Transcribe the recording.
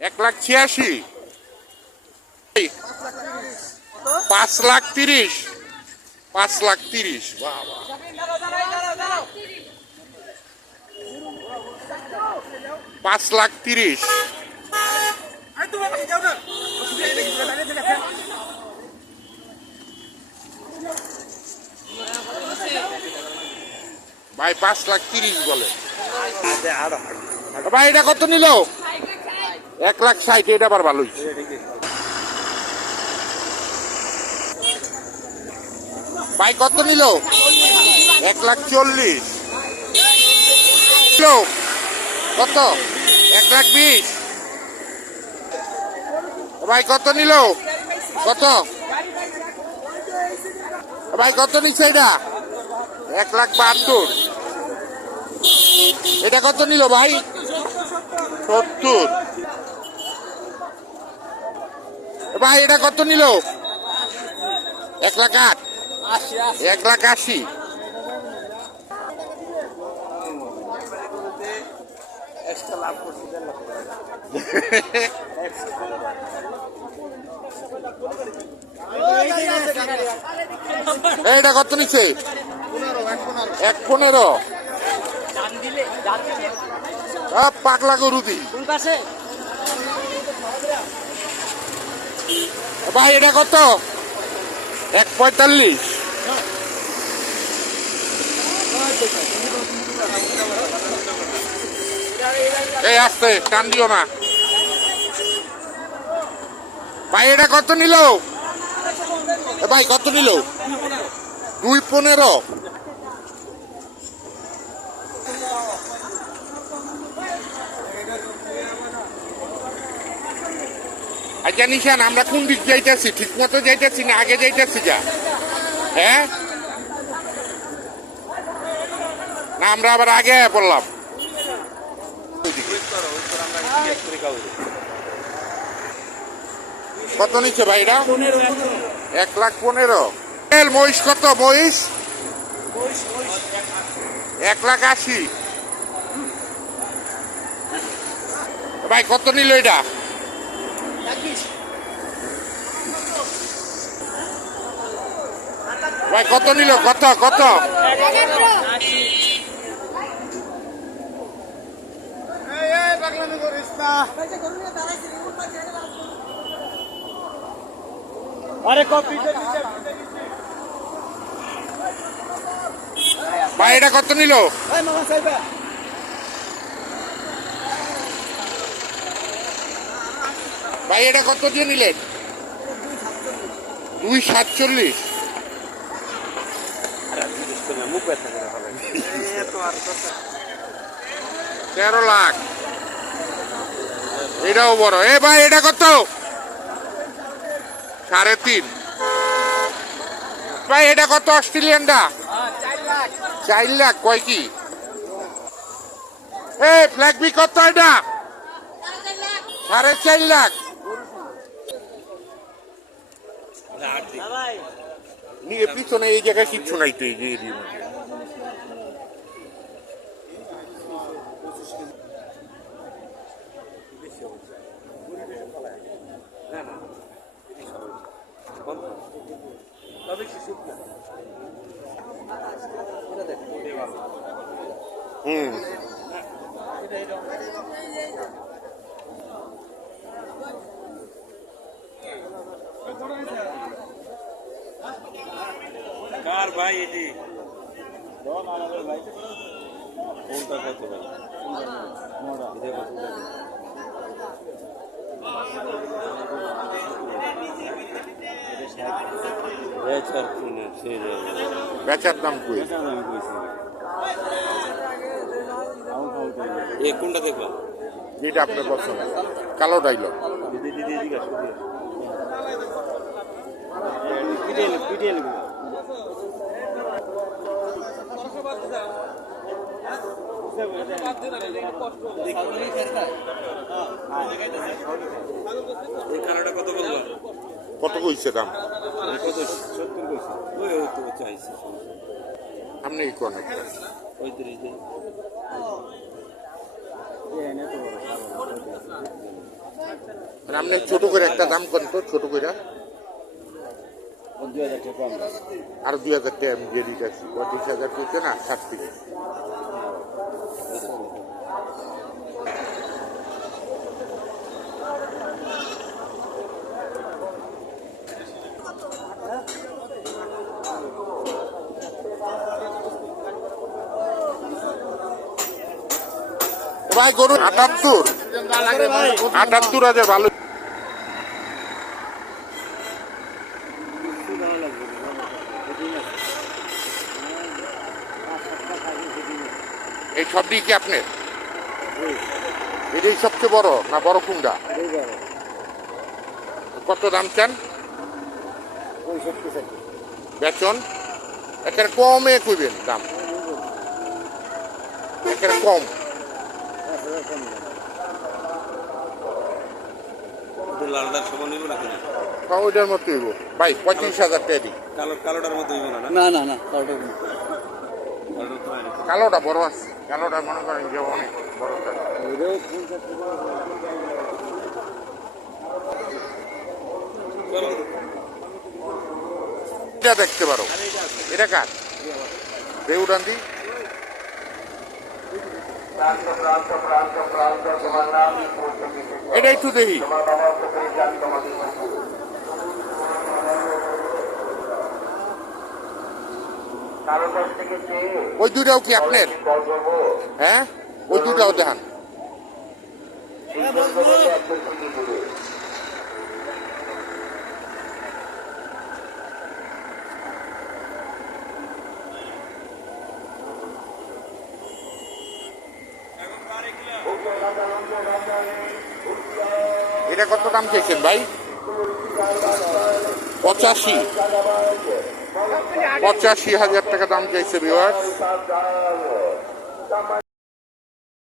1,86,000, 5,30,000, 5,30,000, বাবা 5,30,000। ভাই 5,30,000 বলে। ভাই এটা কত নিল? 1,60,000। এটা আবার ভালোই। ভাই কত নিল? 1,40,000। কত? 1,20,000। ভাই কত নিল? কত? ভাই কত নিচ্ছে এটা? 1,72,000। এটা কত নিল ভাই? 70। ভাই এটা কত নিল? 1,08,000, 1,80,000। এটা কত নিচ্ছে? 1,15,000। পাগলা গরু দি। ভাই এটা কত? 1,45,000। এই আসতে টান দিও না। ভাই এটা কত নিল? ভাই কত নিল? 2,15,000। আচ্ছা নিশান, আমরা কোন দিক যাইতেছি? ঠিক মতো যাইতেছি না আগে যাইতেছি যা? হ্যাঁ না, আমরা আবার আগে বললাম। কত নিচ্ছে ভাই এটা? 1,15,000। মহিষ কত? মহিষ 1,80,000। ভাই কত নিল এটা? ভাই কত নিল? কত কত? ভাই এটা কত নিল? ভাই এটা কত দিয়ে নিলেন? 2,47,000। 13 লাখ। এটাও বড়। এ ভাই এটা কত? 3.5। ভাই এটা কত? অস্ট্রেলিয়ানটা 4 লাখ। কয় কি? এই ফ্ল্যাগ বি কত এটা? 4.5 লাখ। পিছনে এই জায়গায় কিচ্ছু নাই তো। এই যে কার ভাই এটি? কোনটা কত ভাই? বেচার দাম কই? কোনটা দেখবা? যেটা আপনার পছন্দ। কালো ডাইলগ। কত কইছে দাম? আপনি কোন একটা? মানে আপনি ছোট করে একটা দাম করেন তো, ছোট করে। 2000 টাকা কম দাম। আর 2000 টাকা আমি দিয়ে দিতেছি। 25,000 করতে না 60 ভাই গরু 78,000 ভালো। এই সবটি কি আপনার? এটাই সবচেয়ে বড় না বড় কুন্ডা? কত দাম চান? 65 টাকা। বেতন একের কমে কইবেন দাম, একের কম। 5000 কম দাম। লালটার সমান হইব না কিনা? ওইটার মতো হইব ভাই। 35,000 টাকা দিই। কালোটার মতো হইব না না? না না না, কাউটা কম। কালোটা তো আইনে। কালোটা বড় আছে, কালোটা মনে করেন যে অনেক বড় আছে। ওইটাও 50 টাকা। এটা দেখতে পারো। এটা কার? দেউডান দি। এটা একটু দেখি। ওই দুটাও কি আপনার? হ্যাঁ, ওই দুটাও দেখান। এটা কত দাম চাইছেন ভাই? 85,000 টাকা দাম চাইছে ভিউয়ার্স।